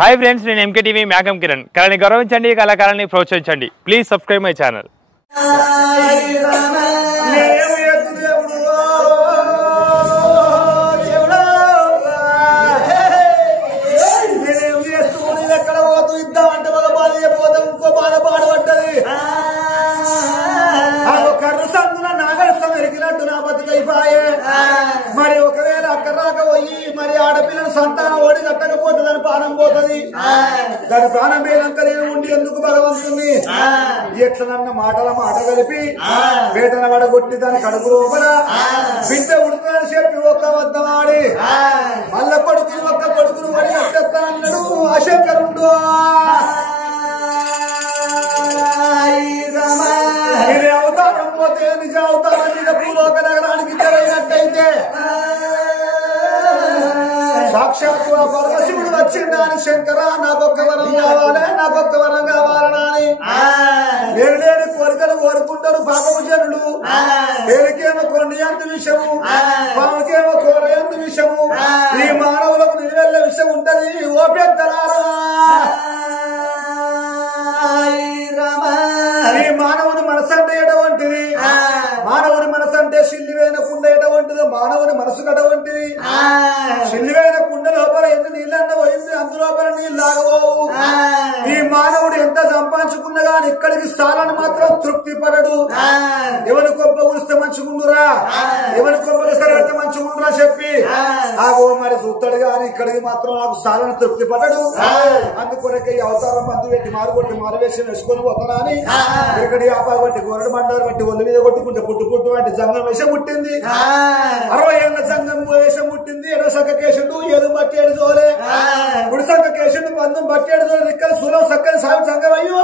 Hi friends, నేను MK TV మేఘం కిరణ్. కళని గౌరవించండి, కళాకారాన్ని ప్రోత్సహించండి. Please subscribe my channel. మరి ఒకవేళ అక్కడ రాక పోయి మరి ఆడపిల్లల సంతానం ఓడి కట్టకపోతే దాని ప్రాణం పోతుంది. దాని ప్రాణం పోయినాక నేను ఉండి ఎందుకు భగవంతుని ఎట్లనన్న మాట కలిపి వేటన వడగొట్టి దాని కడుపు లోపల బిడ్డ ఉడుతుందని చెప్పి ఒక్క వద్దమాడి మల్ల ఒక్క కొడుకును వడి కట్టేస్తా అన్నాడు అశంకరుడు. ఇది అవతారం పోతే నిజ అవతారం మీద భూలోక నగరానికి తెరైనట్టయితే సాక్షాత్తు ఆ పరమశివుడు వచ్చిండా అని శంకర నాకొక్క వరం కావాలి, నాకొక్క వరం కావాలనా అని లేని కోరికలు కోరుకుంటారు పాపము జనులు. పేరుకేమో కొండి అంత విషము, పాముకేమో కూర ఎంత విషము, ఈ మానవులకు నిలువెల్ల విషయం ఉంటది. ఓ పెద్దలారా, ఈ మానవుని మనసు అంటే ఎటువంటిది, మానవుని మనసు అంటే సిల్లివైన కుండ ఎటువంటిది, మానవుని మనసు అటువంటిది. సిల్లివైన కుండ లోపల ఎంత నీళ్ళన్న పోయింది, అందులోపల నీళ్ళు లాగబోవు. ఈ మానవుడు ఎంత సంపాదించుకున్నా గాని ఇక్కడికి స్థానాన్ని మాత్రం తృప్తి పడడు. ఎవరి కొబ్బ ఉడిస్తే మంచిగుండురా, ఎవరి కొబ్బరి సరైతే మంచిగుండురా చెప్పి ఆగో మరి చూస్తాడు గాని ఇక్కడికి మాత్రం నాకు స్థానాన్ని తృప్తి పడడు. అందుకొరకే ఈ అవతారం మందు పెట్టి మారుకొట్టి మారువేసి వేసుకొని పోతానా అని ఇక్కడి వ్యాపారం బట్టి గొర్రెడు బండారు బట్టి ఒళ్ళు మీద కొట్టుకుంటే పుట్టు అంటే జంగం వేషం పుట్టింది. 60 ఏళ్ళ జంగం వేషం పుట్టింది. ఎడో సంఖ కేసుడు ఏడు బట్టి ఏడు జోలే, గుడి సంఖ కేసుడు పందం బట్టి ఏడు జోలు ఇక్కడ సూలం సక్కని సాగు సంఘం. అయ్యో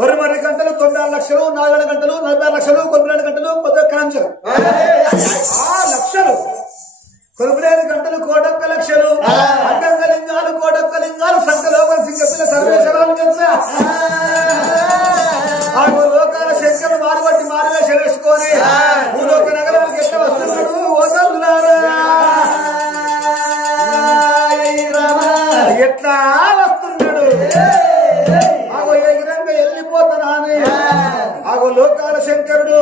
9 గంటలు 96 లక్షలు, 4 గంటలు 46 లక్షలు, 9 గంటలు కొత్త కాంచలు 6 లక్షలు, 9 గంటలు కోటొక్క లక్షలు, అంగంగ లింగాలు కోటొక్క లింగాలు, సంఖలోపల సింగపిల్ల సర్వేశ్వరాలు తెలుసా. ఆ లోకాల శంకరు మారుబట్టి మారువేష వేసుకొని భూలోక నగరానికి ఎట్లా వస్తున్నాడు ఓటర్లారా, ఎట్లా వస్తున్నాడు. ఆగో ఎగిరంగా వెళ్ళిపోతానా అని ఆగో లోకాల శంకరుడు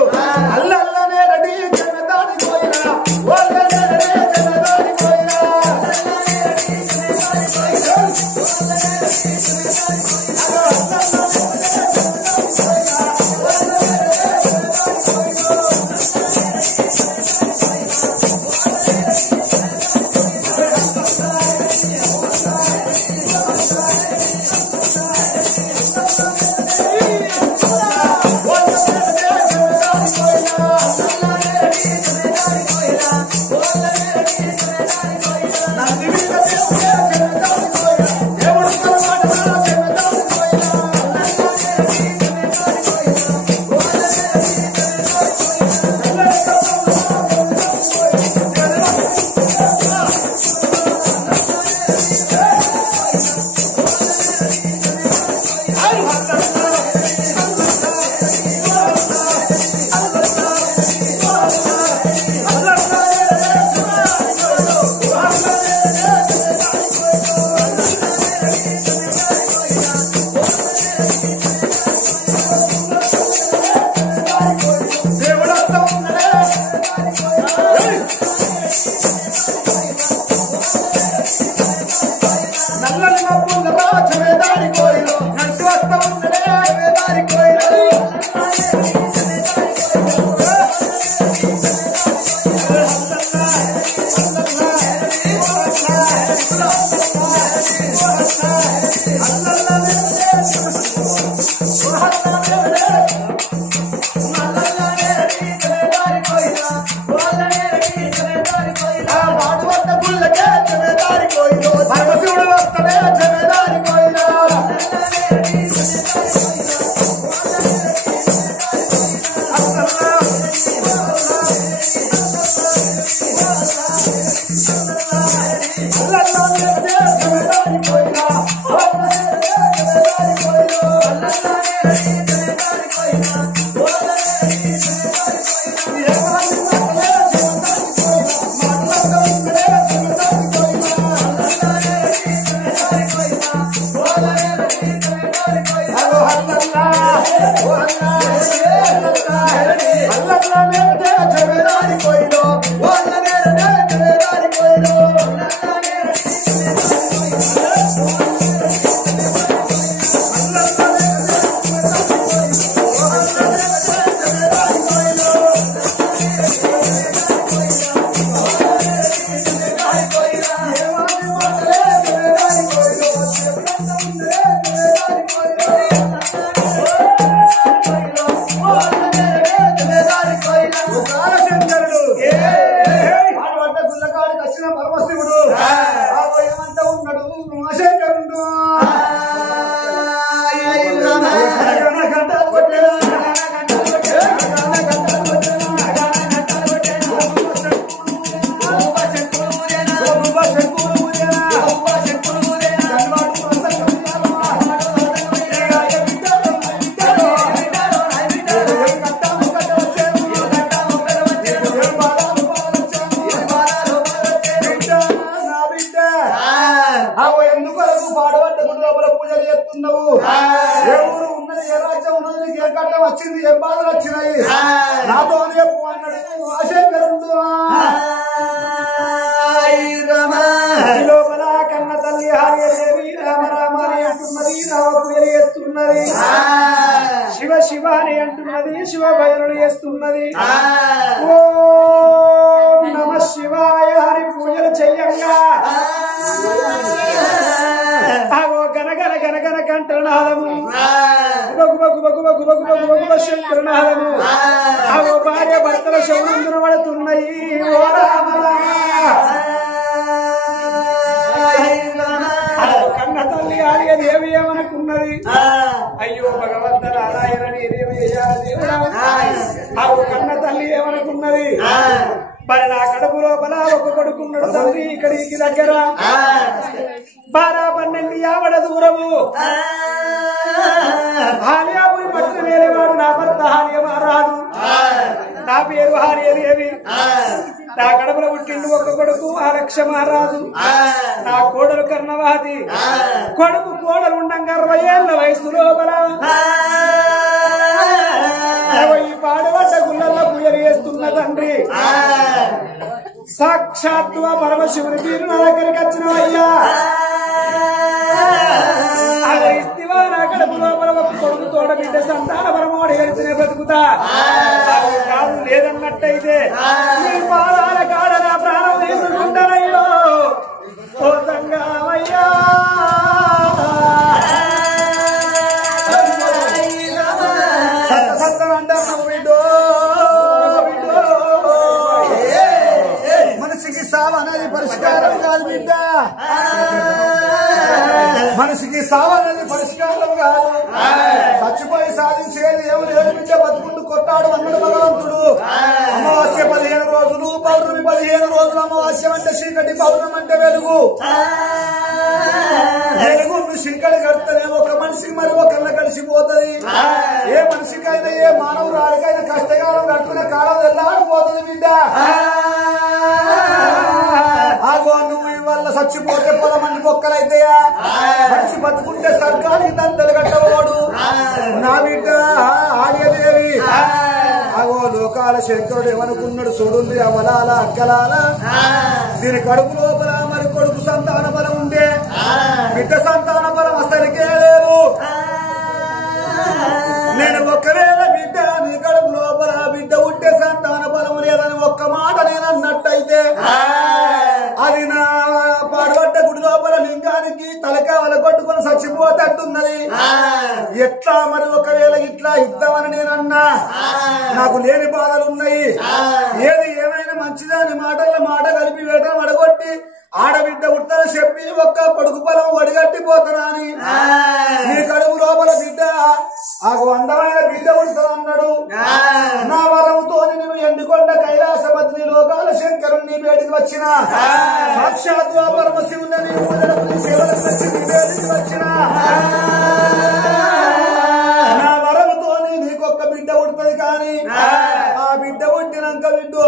అల్లల్లనే రెడీ జనదాని పోయినా, వాళ్ళనే రెడీ జనదాని పోయినా, పాడబడ్డ గుడి లోపల పూజలు చేస్తున్నావు ఏ ఊరు ఉన్నది ఏ రాజ్యం ఉన్నది నీకు ఏ కట్టం వచ్చింది ఏ బాధలు వచ్చినాయి నాతో చెప్పు అన్నాడు ఆశంకరుడు లోపల కన్న తల్లి హార్యదేవి రామ రామ అని అంటున్నది రామ పూజలు చేస్తున్నది శివ శివ అని అంటున్నది శివ భజనలు చేస్తున్నది ఓ నమ శివాయ అని పూజలు చెయ్యంగా గనగన గనగన కంఠనాదము బగు బగు బగు బగు బగు బగు బగు శంకరనాదము అవో భార్య భర్తల శౌనందున పడుతున్నాయి ఓ రామ కన్న తల్లి ఆర్యదేవి ఏమనుకున్నది అయ్యో భగవంత నారాయణ అవో కన్న తల్లి ఏమనుకున్నది మరి నా కడుపు లోపల ఒక కొడుకున్నాడు తండ్రి ఇక్కడికి దగ్గర 12 యావడ దూరము హాలియాపురి పట్టిన వేరేవాడు నా భర్త హాలియ మహారాజు నా పేరు హాలియదేవి నా కడుపులో పుట్టిండు ఒక కొడుకు ఆలక్ష మహారాజు నా కోడలు కర్ణవాది కొడుకు కోడలు ఉండంగా 60 ఏళ్ల వయసు లోపల ఈ పాడబడ్డ గుళ్ళల్లో పూజలు చేస్తున్న తండ్రి సాక్షాత్తు పరమశివుని తీరు నా దగ్గరికి వచ్చినవయ్యా ఇస్తివా నా కడుపు లోపల ఒక కొడుకు తోట బిడ్డ సంతాన పరమోడి గడిచిన బ్రతుకుతా కాదు లేదన్నట్టయితే ఈ పాదాల కాడ నా ప్రాణం తీసుకుంటానయ్యో ఓ సంగమయ్యా మనిషికి సావనేది పరిష్కారం కాదు బిడ్డ మనిషికి సావనేది పరిష్కారం కాదు చచ్చిపోయి సాధించేది ఏమి లేదు బిడ్డ బతుకుంటూ కొట్టాడు అన్నాడు భగవంతుడు అమావాస్య 15 రోజులు పౌర్ణమి 15 రోజులు అమావాస్య అంటే చీకటి పౌర్ణమి అంటే వెలుగు వెలుగు చీకటి కడితేనే ఒక మనిషికి మరి ఒకళ్ళ కలిసిపోతుంది ఏ మనిషికైనా ఏ మానవురాలికైనా కష్టకాలం కట్టుకునే కాలం వెళ్ళాడిపోతుంది బిడ్డ ఆగో నువ్వు ఇవాళ చచ్చిపోతే 10 మంది మొక్కలైతాయా మనిషి బతుకుంటే స్వర్గానికి దంతలు కట్టవాడు నా బిడ్డ ఆర్యదేవి ఆగో లోకాల శంకరుడు ఏమనుకున్నాడు చూడుంది అవలాల అక్కలాల దీని కడుపు లోపల మరి కొడుకు సంతాన బలం ఉండే బిడ్డ సంతాన బలం అసలుకే లేదు నేను ఒకవేళ బిడ్డ నీ కడుపు లోపల బిడ్డ ఉంటే సంతాన బలం లేదని ఒక్క మాట నేను అన్నట్టయితే అది నా పాడుబడ్డ గుడి లోపల లింగానికి తలకావల కొట్టుకొని చచ్చిపోతట్టున్నది ఎట్లా మరి ఒకవేళ ఇట్లా ఇద్దామని నేనన్నా నాకు లేని బాధలున్నాయి ఏది ఏమైనా మంచిదాని మాటల్లో మాట కలిపి వేట మడగొట్టి ఆడబిడ్డ ఉట్టని చెప్పి ఒక్క కొడుకు పొలం వడిగట్టిపోతున్నా అని నీ కడుపు లోపల బిడ్డ ఆకు అందమైన బిడ్డ ఉంటుందన్నాడు నా వరంతో నేను ఎండుకొండ కైలాసపతిని లోకాల శంకరుణ్ణి బయటికి వచ్చిన సాక్షాత్ పరమశివుని పూజలకు సేవలకు వచ్చి నీ బయటికి వచ్చిన నా వరంతో నీకొక్క బిడ్డ ఉంటది కానీ ఆ బిడ్డ పుట్టినాక బిడ్డో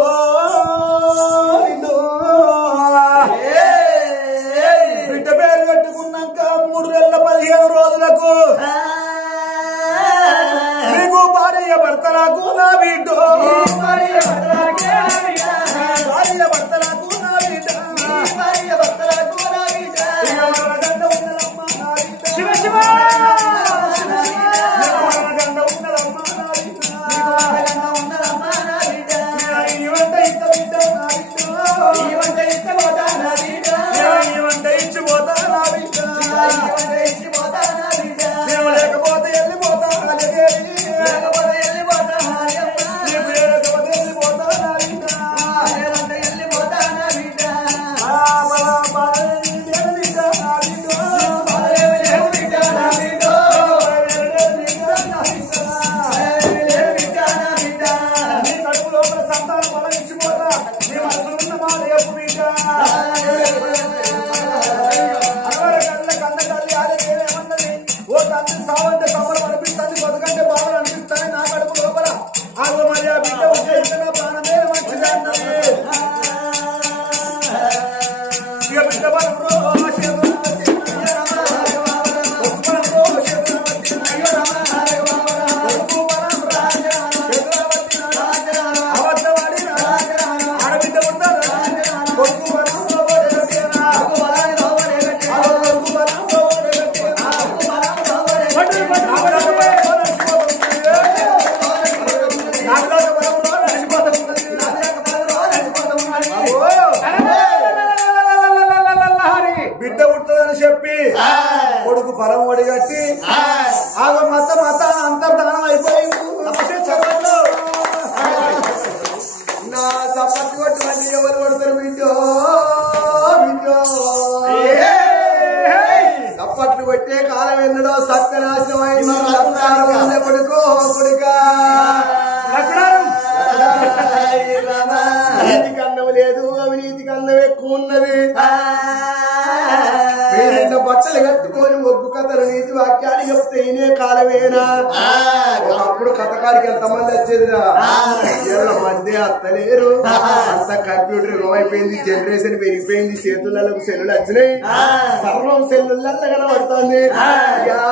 బిడ్డ పేరు కట్టుకున్నాక 3 నెలల 15 రోజులకు నీకు భార్య భర్తలకు నా బిడ్డో భార్య భర్తలకు నా బిడ్డ శివ శివ లేకపోతే వెళ్ళిపోతా బిడ్డ బిడ్డ పుట్టదని చెప్పి కొడుకు పొలం ఒడిగట్టి ఆగ మత అంతర్ధానం అయిపోయింది. నా చప్పట్లు కొట్టుకోండి ఎవరు కొడతారు బిడ్డో బిడ్డో చప్పట్లు కొట్టే కాలం ఎన్నడో సత్యనాశనమైన కొడుకో కొడుక నీతికి అన్నం లేదు అవినీతికి అన్నం ఎక్కువ ఉన్నది. బట్టలు కట్టుకొని ఒగ్గు కథలు నీతి వాక్యాలు చెప్తే ఇనే కాలమేనా? ఒకప్పుడు కథకాడికి ఎంతమంది వచ్చేదిరా, మంది అత్తలేరు. అంత కంప్యూటర్ యుగమైపోయింది, జనరేషన్ పెరిగిపోయింది, చేతులలో సెల్లులు వచ్చినాయి, సర్వం సెల్లులలో కనబడుతుంది.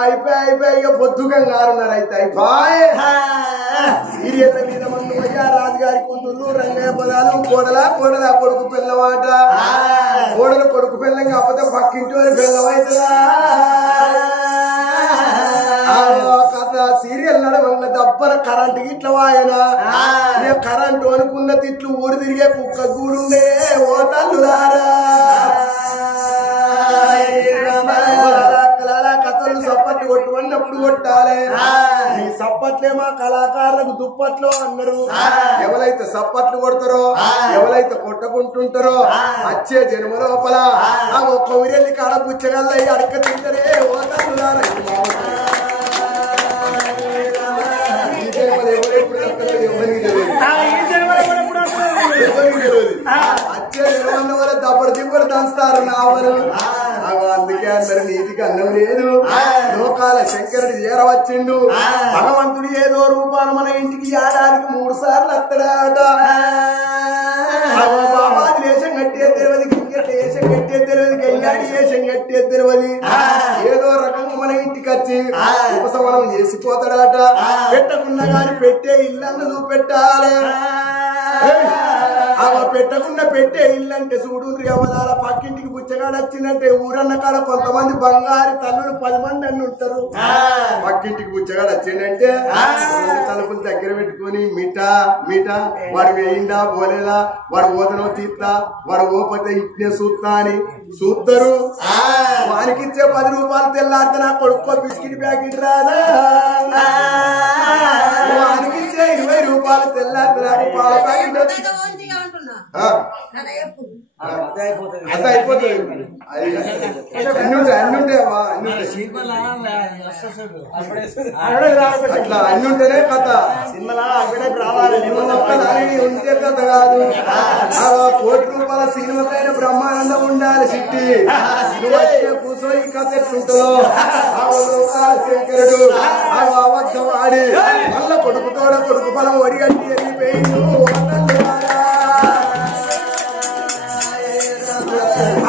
అయిపోయి ఇక పొద్దుగా కారున్నారు. అయితే అయిపోయి సీరియల్ల మీద మందు పోయా రాజుగారి కూతుళ్ళు రంగయ్య పదాలు కోడలా కొడుకు పిల్లమాట, కోడలు కొడుకు పిల్లం కాకపోతే పక్కింటి వారి పిల్లమైతుందా? కథ సీరియల్ నడవంగా దబ్బన కరెంటు గిట్ల వాయన కరెంటు అనుకున్న తిట్లు ఊరు తిరిగే కుక్క గూడుండే ఓ తల్లులారా. కథలు సప్పట్లు కొట్టుకున్నప్పుడు కొట్టాలి. ఈ సప్పట్లే మా కళాకారులకు దుప్పట్లు అన్నారు. ఎవరైతే సప్పట్లు కొడతారో ఎవరైతే కొట్టుకుంటుంటారో వచ్చే జన్మ లోపల ఆ ఒక్క ఊరెళ్ళి కాడ పుచ్చగల్లయి అడక తింటరే ఓ తల్లులారా. వచ్చే జన్మల వల్ల దప్పడు దిప్పడు దంచుతారు నావలు. అందుకే అందరు నీతికి అన్నం లేదు. లోకాల శంకరుడు చేరవచ్చిండు. భగవంతుడు ఏదో రూపాన మన ఇంటికి ఏడాదికి 3 సార్లు వస్తాడాట. బాబాది దేశం కట్టే తెలియదు, క్రికెట్ దేశం కట్టే తెలియదు, గయ్యాడి దేశం కట్టే తెలియదు. ఏదో రకంగా మన ఇంటికి వచ్చి ఉపశమనం చేసిపోతాడట. పెట్టకుండా గాని పెట్టే ఇల్లు చూపెట్టాలి. పెట్టకుండా పెట్టే ఇల్లు అంటే చూడు అవదాల పక్కింటికి పుచ్చగాడు వచ్చిందంటే ఊరన్న కాడ కొంతమంది బంగారు తల్లులు 10 మంది అన్ని ఉంటారు. పక్కింటికి పుచ్చగాడు వచ్చిందంటే తలుపులు దగ్గర పెట్టుకుని మీటా వాడు వేయిందా పోలేదా, వాడు ఓదనో తీస్తా, వాడు ఓపోతే ఇట్నే చూస్తా అని చూస్తారు. వానికి ఇచ్చే 10 రూపాయలు తెల్లారితే నా కొడుకో బిస్కెట్ ప్యాకెట్ రాదా, వానికి ఇచ్చే 20 రూపాయలు తెల్లారితే నాకు పాల ప్యాకెట్ అంత అయిపోతుంది. అట్లా అన్ని ఉంటేనే కథ. సినిమాలా రావాలి ఉంటే కథ కాదు. 1 కోటి రూపాయల సినిమాకైన బ్రహ్మానందం ఉండాలి. సిట్టి కూర్చో ఈ కథ ఎట్లుంటుందో శంకరుడు అబద్ధం ఆడి మళ్ళా కొడుకుతోడ కొడుకు బలం ఒడిగట్టి వెళ్ళిపోయింది.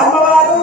అమ్మవారు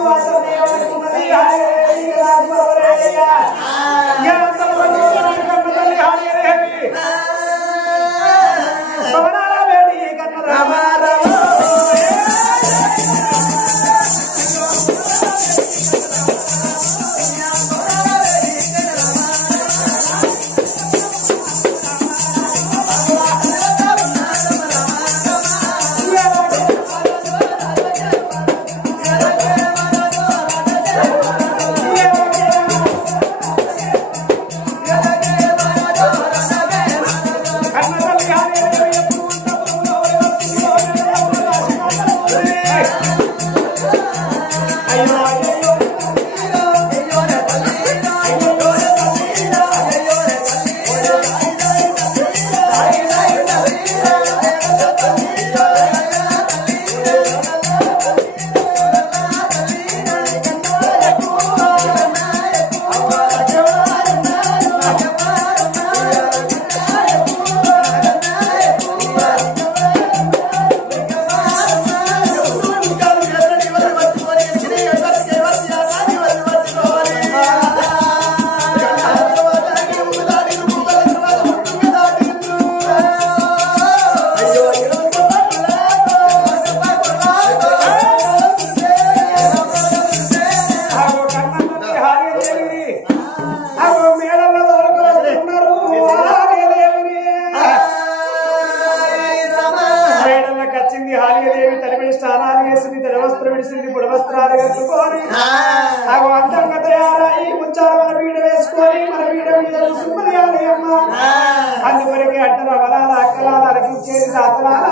అంటారా వరాల అక్కలాల అరగించేది రాతలాల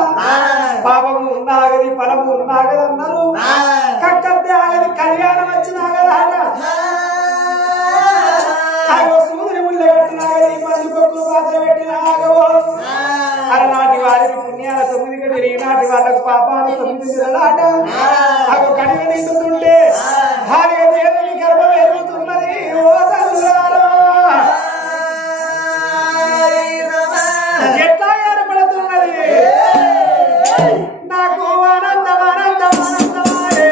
పాపము ఉన్నాగది ఫలము ఉన్నాగది అన్నారు కక్కద్దే ఆగది కళ్యాణం వచ్చినాగదాడ సూర్యుని ముళ్ళ పెట్టినాగది మంది కొక్కులు పాత్ర పెట్టినాగో అలనాటి వారికి పుణ్యాల 9 గడియలు ఈనాటి వాళ్ళకు పాపాలు 9 నెలలాట అవి కడిగ నిండుతుంటే భార్య దేవి గర్భం ఎరుగుతున్నది ఓ తల్లులారా ఎట్లా ఏర్పడుతున్నది నాకు ఆనందం ఆనందం ఆనందమాయే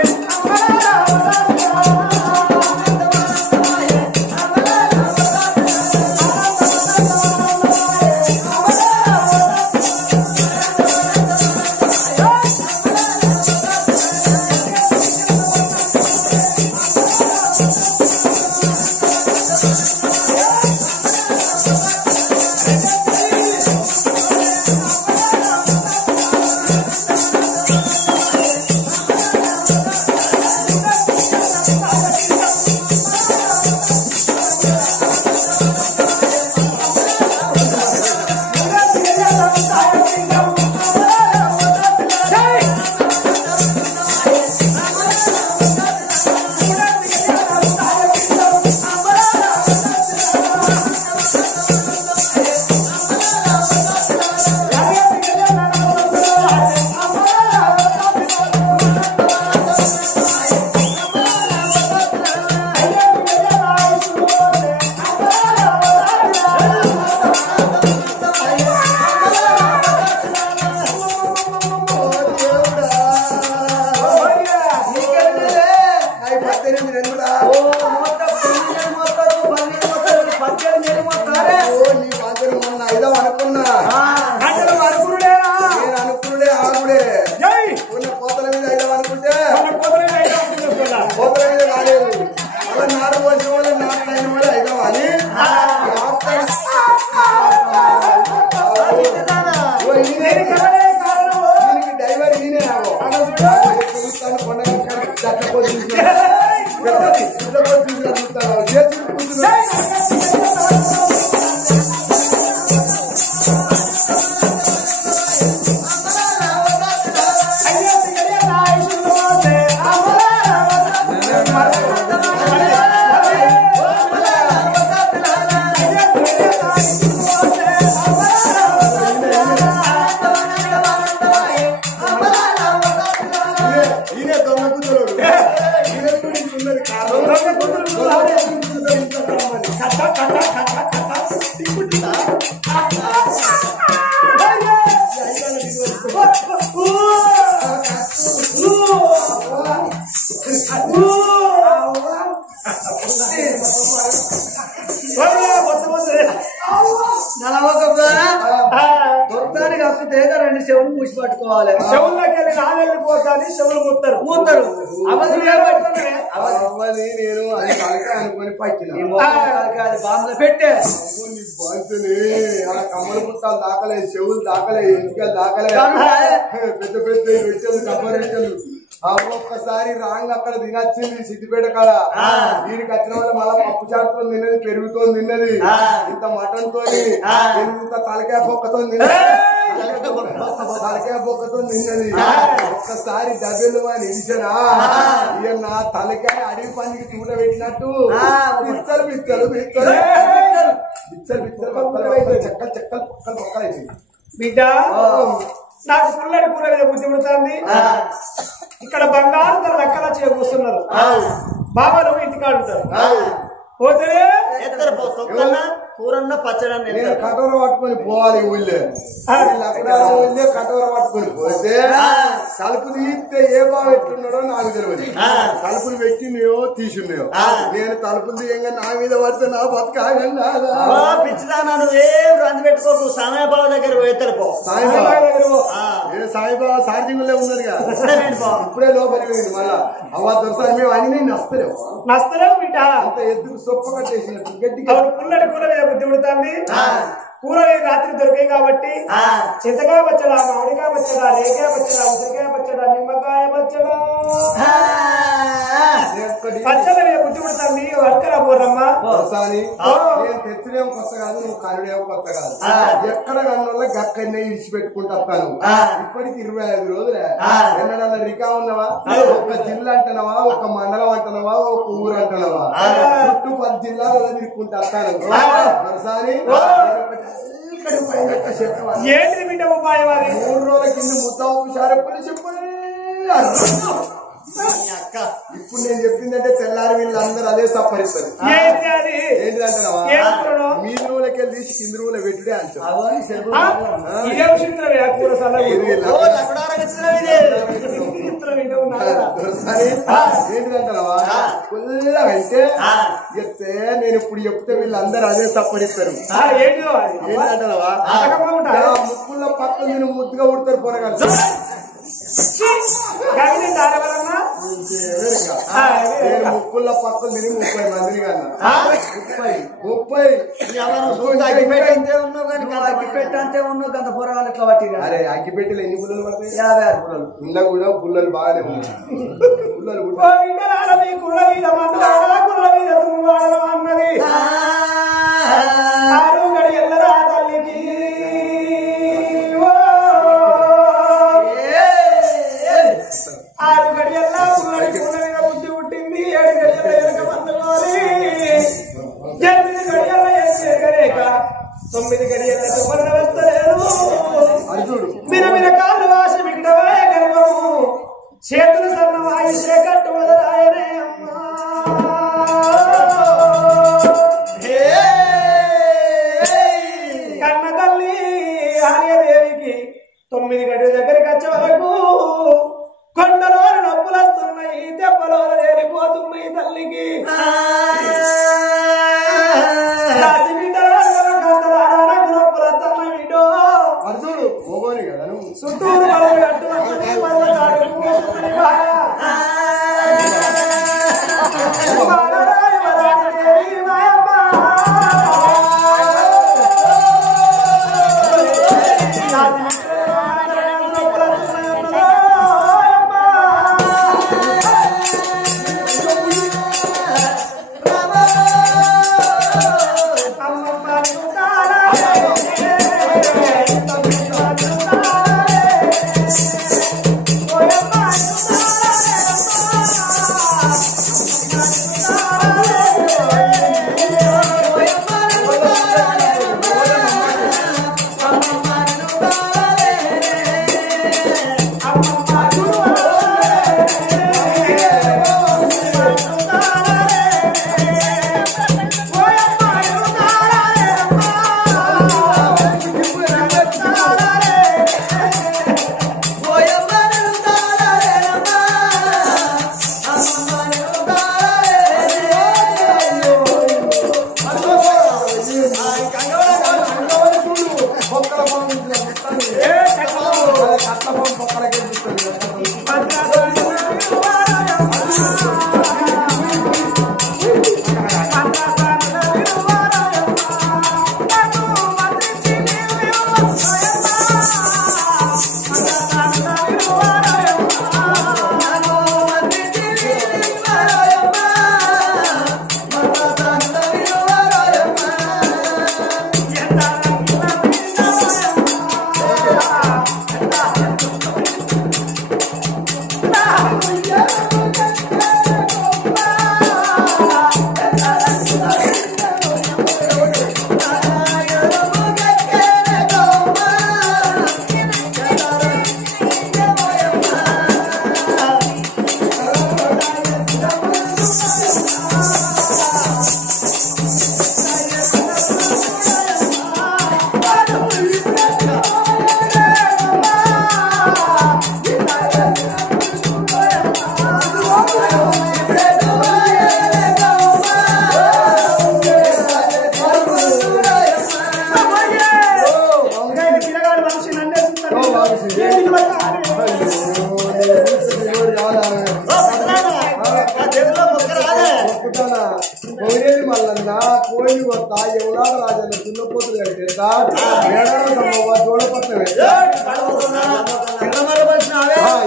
చెవులు మూసి పట్టుకోవాలి. చెవుల్లోకి వెళ్ళి నానెళ్ళిపోతాను చెవులు మూతారు మూతారు. అవధి నేను అది కలక అనుకుని పట్టిన బాంబులో పెట్టే కమ్మల పుట్టాలు దాకలే చెవులు దాకలే ఎంటికలు దాకలే పెద్ద పెద్ద రెట్టెలు డబ్బ రెట్టెలు ఒక్కసారి రాంగ్ అక్కడ తినచ్చింది సిద్దిపేట కాడ. దీనికి వచ్చిన వల్ల మళ్ళా పప్పు చాటుతో తిన్నది, పెరుగుతో తిన్నది, ఇంత మటన్ తోని ఇంత తలకాయ బొక్కతో తిన్నది, తలకాయ బొక్కతో తిన్నది. ఒక్కసారి డబ్బులు అని ఇచ్చానా ఇక నా తలకాయ అడవి పందికి చూడ పెట్టినట్టు పిచ్చలు పిచ్చలు పిచ్చలు పిచ్చలు పిచ్చలు చెక్కలు చెక్కలు పొక్కలు పొక్కలు అయిపోయింది. బిడ్డ నాకు పుల్లడి కూర మీద బుద్ధి పుడుతుంది. ఇక్కడ బంగారు తన లెక్కలా చేయబోస్తున్నారు. బాబాలు ఇంటికాడుతారు పోతే కూరన్న పచ్చడి కటోర పట్టుకొని పోవాలి ఊళ్ళే. ఊళ్ళే కటోర పట్టుకొని పోతే తలుపు తీస్తే ఏ బాగా పెట్టున్నాడో నాకు తెలియదు. తలుపులు పెట్టినాయో తీసున్నాయో నేను తలుపులు తీయంగా నా మీద పడితే నా బతకాగంగా పిచ్చిదానా నువ్వేం రంది పెట్టుకోకు. సాయిబాబా దగ్గర పోతారు పో. సాయిబాబా సార్జింగ్లో ఉన్నదిగా ఇప్పుడే లోపలికి పోయింది. మళ్ళా అవ్వ దొరసారి మేము అన్ని నస్తలేవు బిడ్డ. అంత ఎద్దుకు సొప్ప కట్టేసినట్టు గట్టి పుల్లడి కూర మీద బుద్ధి పుడుతుంది. కూర రాత్రి దొరికాయి కాబట్టి చింతకాయ పచ్చడా, మామిడికాయ పచ్చడా, రేకాయ పచ్చడా, ఉసిరికాయ పచ్చడా, నిమ్మకాయ పచ్చడా పచ్చడి మీద బుద్ధి పుడుతుంది. తల్లి వర్కరా పోరమ్మా నేను తెచ్చుడేమో కొత్త కాదు, నువ్వు కనుడేమో కొత్త కాదు. ఎక్కడ కన్నుల్లో గక్కనే ఇడిచిపెట్టుకుంటా వస్తాను. ఇప్పటికి 25 రోజులే. ఎన్నడన్నా రికా ఉన్నావా? ఒక జిల్లా అంటున్నావా, ఒక మండలం అంటున్నావా, ఒక ఊరు అంటున్నావా? చుట్టూ 10 జిల్లాలలో తిరుక్కుంటా వస్తాను. ఏంటి బిడ్డ ఉపాయం అది? 3 రోజుల కింద ముద్దాపు సారెప్పుడు చెప్పు. ఇప్పుడు నేను చెప్పిందంటే తెల్లారి వీళ్ళందరూ అదే సప్పరిస్తారు. ఏంటిదంటారా? మీది రూలకి వెళ్ళి తీసి కింది రూల పెట్టుడే అంటారు. ఏంటిదంటారా? ఫుల్లా అంటే చెప్తే నేను ఇప్పుడు చెప్తే వీళ్ళందరూ అదే సప్పరిస్తారు. ఏంటిదంటారా? ముక్కుల్లో పక్కన నేను ముద్దుగా ఉడతారు పోరగాలు. ముక్కుల్లో పక్కన తిరిగి 30 మందిని కన్నా 30 అగ్గిపెట్టి ఉన్నావు కానీ అగ్గిపెట్టి అంతే ఉన్నావు గంత పొరగాలు ఎట్లా పట్టి. అరే అగ్గిపెట్టెలు ఎన్ని పుల్లలు పడతాయి? 56 పుల్లలు. ఇంట్లో కూడా పుల్లలు బాగానే ఉన్నాయి. పుల్లలు అన్నది తల్లికి ఆరు గడియల్లా పుల్లడి పుల్ల మీద బుద్ధి పుట్టింది. 7 గడియల ఎనక మందులోని 8 గడియల ఎగరేక 9 గడియల తుమ్మల వస్తలేదు. మినమిన కాళ్ళు వాస మిగిడవాయ గర్భము చేతులు సన్నవాయి చేకట్టు వదలాయనే అమ్మా. కన్న తల్లి ఆర్యదేవికి 9 గడియ దగ్గరికి వచ్చే వరకు కొండలో నొప్పులు వస్తున్నాయి, దెబ్బలో వెళ్ళిపోతున్నాయి తల్లికి. నొప్పులు వస్తున్నాయి వీడో చుట్టూరు మళ్ళీ కట్టుకుంటుంది మళ్ళీ మల్లన్న కోయి వస్తా ఎవడాడ రాజన్న చిన్నపోతులు కట్టేస్తా చూడపట్ల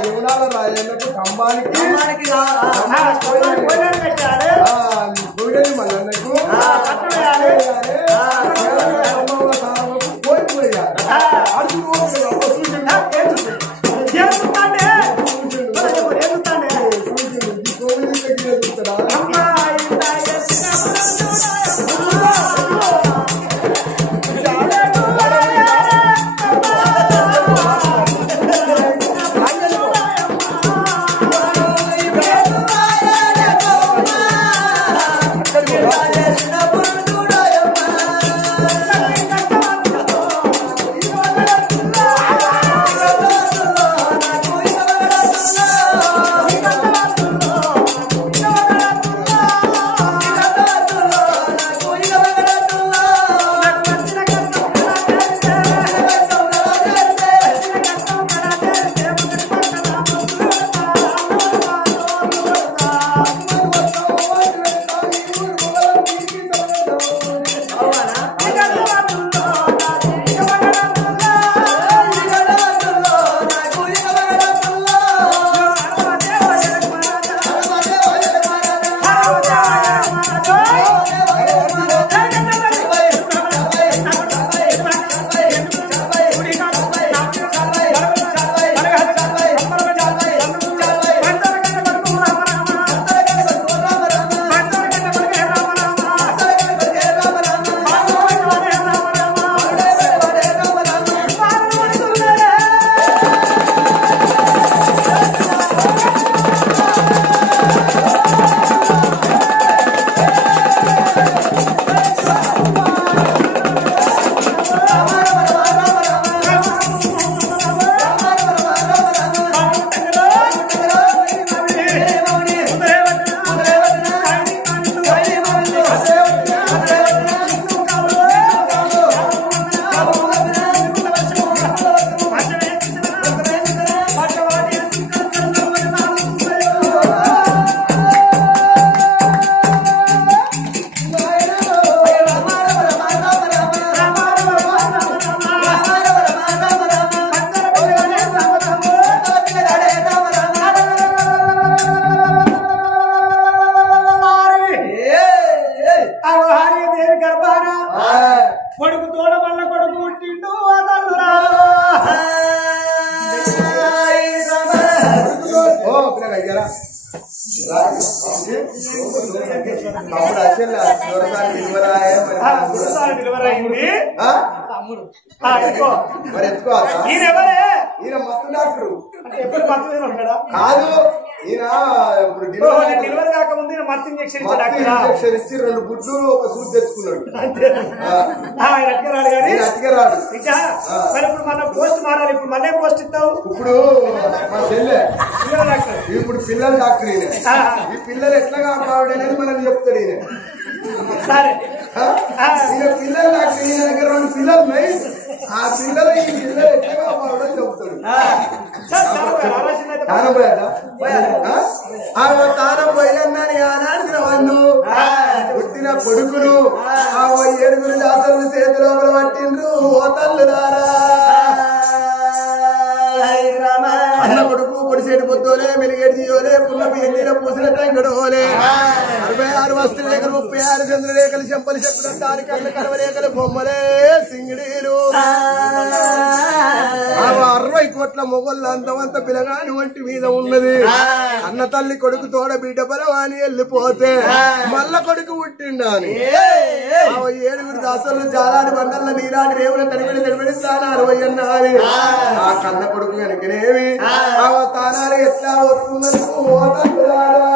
ఎవడాడ రాజన్నకు స్తంభానికి కొడుకు తోడ వల్ల కొడుకు పుట్టిండు అదల్లురా అయింది మరి ఎత్తుకోవాలా ఈయనెవరే ఈయన మస్తు డాక్టరు ఎప్పుడు మత్తు ఉంటాడా కాదు ఈయన ఇప్పుడు డెలివరీ కాకముందు ఈయన మత్తు ఇంజక్షన్ ఇచ్చాడు ఇంజక్షన్ ఇచ్చి 2 గుడ్లు ఒక సూట్ తెచ్చుకున్నాడు ఆయన అట్టుకురాడు కానీ అతికరాడు మరి ఇప్పుడు మనం పోస్ట్ మారాలి ఇప్పుడు మళ్ళీ పోస్ట్ ఇస్తావు ఇప్పుడు మా చెల్లె ఇప్పుడు పిల్లలు డాక్టర్ ఈయన ఈ పిల్లలు ఎట్లా కాపాడు అనేది మనం చెప్తాడు ఈయన సరే ఈయన పిల్లలు డాక్టర్ ఈయన దగ్గర 2 పిల్లలు ఉన్నాయి ఆ పిల్లలు ఈ పిల్లలు ఎట్లా కాపాడు అని చెప్తాడు తానం పోయాడా తానం పోయన్నాని ఆనాడిన వాళ్ళు పుట్టిన కొడుకును ఆ 7 దాసలు చేతిలో పట్టిండ్రు ఓ తల్లులారా అన్న కొడుకు పొడిసేటి పొద్దులే మెలిగేటి తీయోలే పుల్ల బియ్యంలో పూసిన టంగడోలే 66 వస్తులేకలు 36 చంద్రరేఖలు చెంపలు చెప్పులు తారి కళ్ళు కలవరేఖలు బొమ్మలే సింగిడీలు 60 కోట్ల మొగళ్ళ అంతమంత పిలగాని వంటి మీద ఉన్నది అన్న తల్లి కొడుకు తోడ బిడ్డ బలవాని వెళ్ళిపోతే మల్ల కొడుకు పుట్టిండాని 7 దాసలు జాలాడి బండల్లో నీలాంటి రేవుల తడిబడి స్థానాలు అయ్యన్నాని ఆ కన్న కొడుకు వెనకనేవి తానాలు ఎట్లా వస్తున్నారు